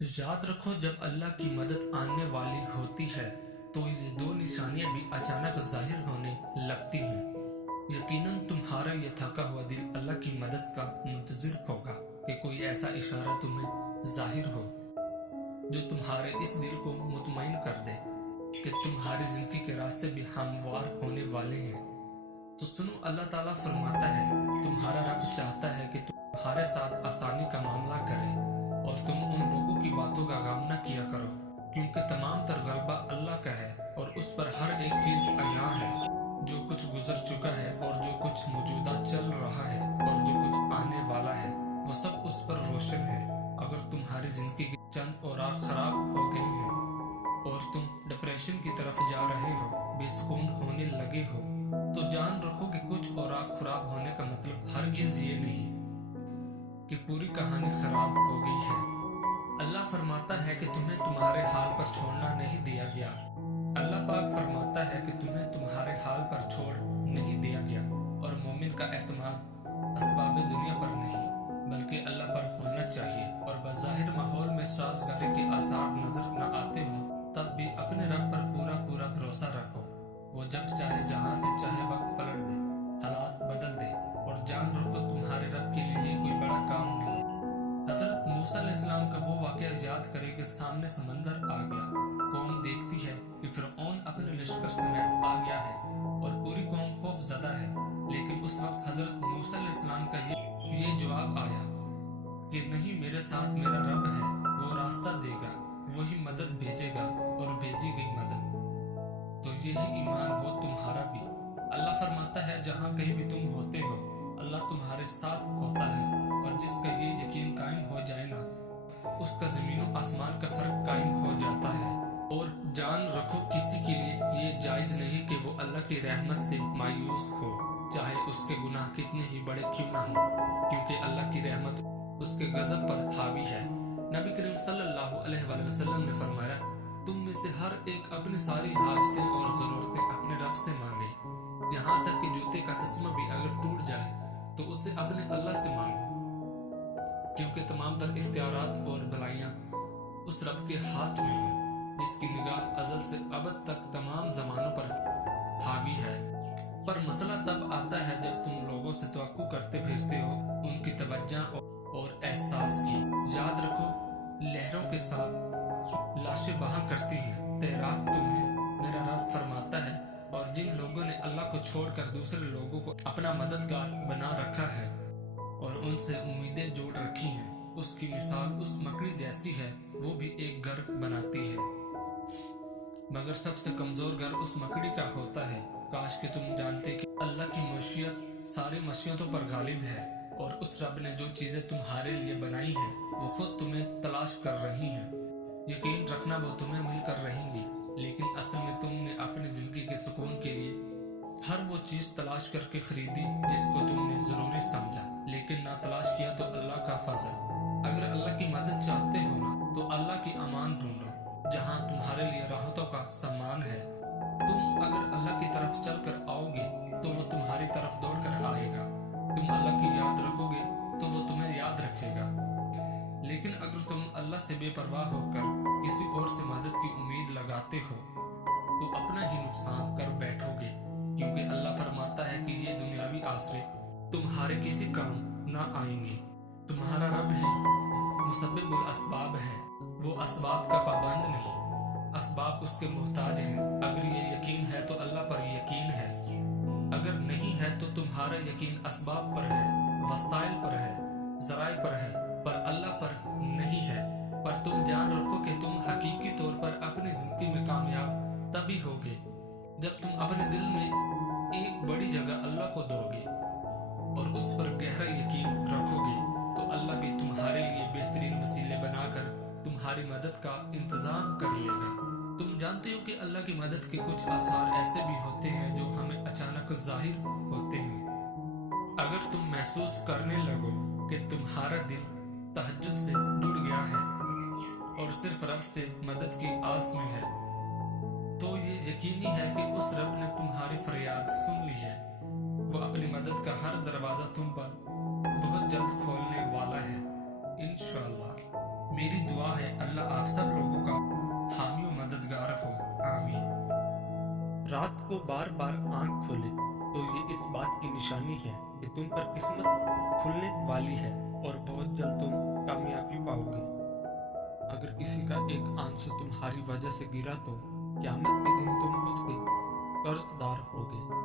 याद रखो, जब अल्लाह की मदद आने वाली होती है तो ये दो निशानियां भी अचानक जाहिर होने लगती हैं। यकीनन तुम्हारा ये थका हुआ दिल अल्लाह की मदद का मुंतजिर होगा कि कोई ऐसा इशारा तुम्हें जाहिर हो जो तुम्हारे इस दिल को मुतमईन कर दे कि तुम्हारी जिंदगी के रास्ते भी हमवार होने वाले हैं। तो सुनो, अल्लाह ताला फरमाता है, तुम्हारा रब चाहता है कि तुम्हारे साथ आसानी का मामला करे और तुम उन लोगों की बातों का गम न किया करो, क्योंकि तमाम तर गलबा अल्लाह का है और उस पर हर एक चीज अयां है। जो कुछ गुजर चुका है और जो कुछ मौजूदा चल रहा है और जो कुछ आने वाला है, वो सब उस पर रोशन है। अगर तुम्हारी जिंदगी के चंद औराक खराब हो गए हैं और तुम डिप्रेशन की तरफ जा रहे हो, बेसुकून होने लगे हो, तो जान रखो कि कुछ औराक खराब होने का मतलब हरगिज ये नहीं कि पूरी कहानी खराब हो गई है। अल्लाह फरमाता है कि तुम्हें तुम्हारे हाल पर छोड़ना नहीं दिया गया। अल्लाह पाक फरमाता है कि तुम्हें तुम्हारे हाल पर छोड़ नहीं दिया गया और मोमिन का एतमाद असबाब दुनिया पर नहीं बल्कि अल्लाह पर होना चाहिए। और बज़ाहिर माहौल में साजगारी के आसार नजर न आते हो, तब भी अपने रब पर पूरा पूरा भरोसा रखो। वो जब चाहे जहां से चाहे वक्त पलट दे, हालात बदल दे, और जान रखो तुम्हारे रब के लिए कोई बड़ा काम नहीं। हजरत मूसा अलैहिस्सलाम का वो वाकया याद करें कि सामने समंदर आ गया, कौम देखती है कि फिरौन अपने लश्कर समेत आ गया है और पूरी कौम खौफजदा है। लेकिन उस वक्त हजरत मूसा अलैहिस्सलाम का ये जवाब आया कि नहीं, मेरे साथ मेरा रब है, वो रास्ता देगा, वही मदद भेजेगा, और भेजी गई मदद। तो यही ईमान हो तुम्हारा भी। अल्लाह फरमाता है, जहाँ कहीं भी तुम होते हो अल्लाह तुम्हारे साथ होता है, और जिसका ये यकीन कायम हो जाए ना, उसका जमीन आसमान का फर्क कायम हो जाता है। और जान रखो, किसी के लिए ये जायज नहीं कि वो अल्लाह की रहमत से मायूस हो, चाहे उसके गुनाह कितने ही बड़े क्यों ना हो, क्योंकि अल्लाह की रहमत उसके गजब पर हावी है। नबी करीम सल्लल्लाहु अलैहि वसल्लम ने फरमाया, तुम में से हर एक अपनी सारी हाजतें और ज़रूरतें अपने रब से मांगे, यहाँ तक कि जूते का तस्मा भी अगर टूट जाए तो उसे अपने अल्लाह से मांगो, क्योंकि तमाम तर इख्तियारात और भलाइयाँ उस रब के हाथ में हैं, जिसकी निगाह अज़ल से अबद तक तमाम ज़मानों पर हावी है। पर मसला तब आता है जब तुम लोगों से तवक्कुल करते फिरते हो उनकी तवज्जो और एहसास की। याद रखो, लहरों के साथ लाशें बहा करती हैं, तैराक तुम्हें मेरा रब फरमाता है। और जिन लोगों ने अल्लाह को छोड़कर दूसरे लोगों को अपना मददगार बना रखा है और उनसे उम्मीदें जोड़ रखी हैं, उसकी मिसाल उस मकड़ी जैसी है, वो भी एक घर बनाती है, मगर सबसे कमजोर घर उस मकड़ी का होता है। काश कि तुम जानते कि अल्लाह की मशीयत सारी मशीयतों पर गालिब है, और उस रब ने जो चीजें तुम्हारे लिए बनाई हैं वो खुद तुम्हें तलाश कर रही हैं। यकीन रखना, वो तुम्हें मिलकर रहेंगी, लेकिन असल में तुमने अपनी जिंदगी के सुकून के लिए हर वो चीज तलाश करके खरीदी जिसको तुमने जरूरी समझा, लेकिन ना तलाश किया तो अल्लाह का फजल। अगर अल्लाह की मदद चाहते हो ना, तो अल्लाह की अमान ढूंढो, जहाँ तुम्हारे लिए राहतों का सम्मान है। तुम अगर अल्लाह की तरफ चल कर आओगे तो वो तुम्हारी तरफ दौड़ कर आएगा। तुम अल्लाह की याद रखोगे तो वो तुम्हें याद रखेगा। लेकिन अगर तुम अल्लाह से बेपरवाह होकर किसी और से मदद की उम्मीद लगाते हो तो अपना ही नुकसान कर बैठोगे, क्योंकि अल्लाह फरमाता है कि ये दुनियावी आसरे तुम्हारे किसी काम ना आएंगे। तुम्हारा रब ही मुसब्बिबुल असबाब है, वो असबाब का पाबंद नहीं, असबाब उसके मोहताज हैं। अगर ये यकीन है तो अल्लाह पर यकीन है, अगर नहीं है तो तुम्हारा यकीन असबाब पर है, वसाइल पर है, जराए पर है, पर अल्लाह पर नहीं है। पर तुम जान रखो कि तुम हकीकी तौर पर अपनी जिंदगी में कामयाब तभी होगे जब तुम अपने दिल में एक बड़ी जगह अल्लाह को दोगे और उस पर गहरा यकीन रखोगे, तो अल्लाह भी तुम्हारे लिए बेहतरीन वसीले बनाकर तुम्हारी मदद का इंतजाम कर लेगा। तुम जानते हो कि अल्लाह की मदद के कुछ आसार ऐसे भी होते हैं जो हमें अचानक जाहिर होते हैं। अगर तुम महसूस करने लगो कि तुम्हारा दिल तहज्जुद से जुड़ गया है और सिर्फ रब से मदद की आस में है, तो ये यकीनी है कि उस रब ने तुम्हारी फरियाद सुन ली है। वो अपनी मदद का हर दरवाजा तुम पर बहुत जल्द खोलने वाला है, इंशाअल्लाह। मेरी दुआ دعا ہے اللہ آپ سب لوگوں کا حامی و مددگار ہو، آمین۔ رات کو بار بار آنکھ کھولے تو یہ اس بات کی نشانی ہے کہ تم پر قسمت کھلنے والی ہے اور بہت جلد تم کامیابی پاؤ گے۔ اگر کسی کا ایک آنسو تمہاری وجہ سے گرا تو قیامت کے دن تم اس کے قرض دار ہوگے۔